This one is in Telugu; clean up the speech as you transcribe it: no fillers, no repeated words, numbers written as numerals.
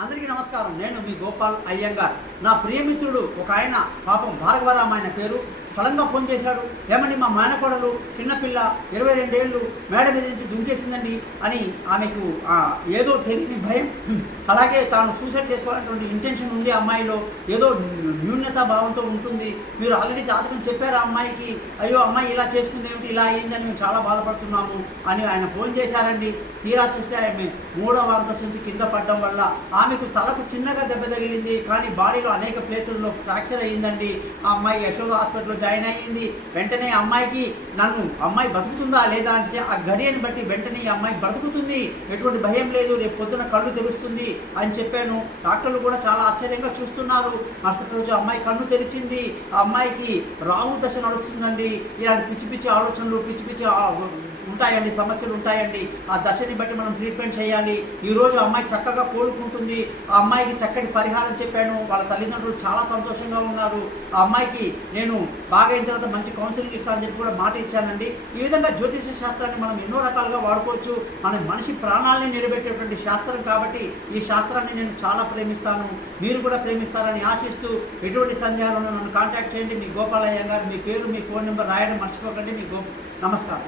అందరికీ నమస్కారం. నేను మీ గోపాల్ అయ్యంగార్. నా ప్రియమిత్రుడు ఒక ఆయన పాపం భార్గవరామ్ ఆయన పేరు సడన్గా ఫోన్ చేశాడు. ఏమండి మా మేనకోడలు చిన్నపిల్ల 22 ఏళ్ళు మేడ మీద నుంచి దుంకేసిందండి అని ఆమెకు ఏదో తెలియని భయం, అలాగే తాను సూసైడ్ చేసుకోవాలనేటువంటి ఇంటెన్షన్ ఉంది అమ్మాయిలో, ఏదో న్యూనతా భావంతో ఉంటుంది. మీరు ఆల్రెడీ జాతకం చెప్పారు అమ్మాయికి, అయ్యో అమ్మాయి ఇలా చేసుకుంది ఏమిటి, ఇలా అయిందని మేము చాలా బాధపడుతున్నాము అని ఆయన ఫోన్ చేశారండి. తీరా చూస్తే ఆమె 3వ అంతస్తు నుంచి కింద పడడం వల్ల ఆమెకు తలకు చిన్నగా దెబ్బ తగిలింది, కానీ బాడీలో అనేక ప్లేసుల్లో ఫ్రాక్చర్ అయ్యిందండి. ఆ అమ్మాయి యశోద హాస్పిటల్లో జాయిన్ అయ్యింది. వెంటనే అమ్మాయికి అమ్మాయి బతుకుతుందా లేదా అంటే ఆ గడియని బట్టి వెంటనే ఈ అమ్మాయి బ్రతుకుతుంది, ఎటువంటి భయం లేదు, రేపు పొద్దున కళ్ళు తెలుస్తుంది అని చెప్పాను. డాక్టర్లు కూడా చాలా ఆశ్చర్యంగా చూస్తున్నారు. మరుసటి రోజు అమ్మాయి కన్ను తెరిచింది. ఆ అమ్మాయికి రాహు దశ నడుస్తుందండి. ఇలాంటి పిచ్చి పిచ్చి ఆలోచనలు, పిచ్చి పిచ్చి ఉంటాయండి, సమస్యలు ఉంటాయండి. ఆ దశని బట్టి మనం ట్రీట్మెంట్ చేయాలి. ఈరోజు అమ్మాయి చక్కగా కోలుకుంటుంది. ఆ అమ్మాయికి చక్కటి పరిహారం చెప్పాను. వాళ్ళ తల్లిదండ్రులు చాలా సంతోషంగా ఉన్నారు. ఆ అమ్మాయికి నేను బాగా అయిన తర్వాత మంచి కౌన్సిలింగ్ ఇస్తానని చెప్పి కూడా మాట ఇచ్చానండి. ఈ విధంగా జ్యోతిష శాస్త్రాన్ని మనం ఎన్నో రకాలుగా వాడుకోవచ్చు. మన మనిషి ప్రాణాలని నిలబెట్టేటువంటి శాస్త్రం కాబట్టి ఈ శాస్త్రాన్ని నేను చాలా ప్రేమిస్తాను. మీరు కూడా ప్రేమిస్తారని ఆశిస్తూ ఎటువంటి సందేహాలను నన్ను కాంటాక్ట్ చేయండి. మీ గోపాల్ అయ్యంగార్. మీ పేరు, మీ ఫోన్ నెంబర్ రాయడం మర్చిపోకండి. నమస్కారం.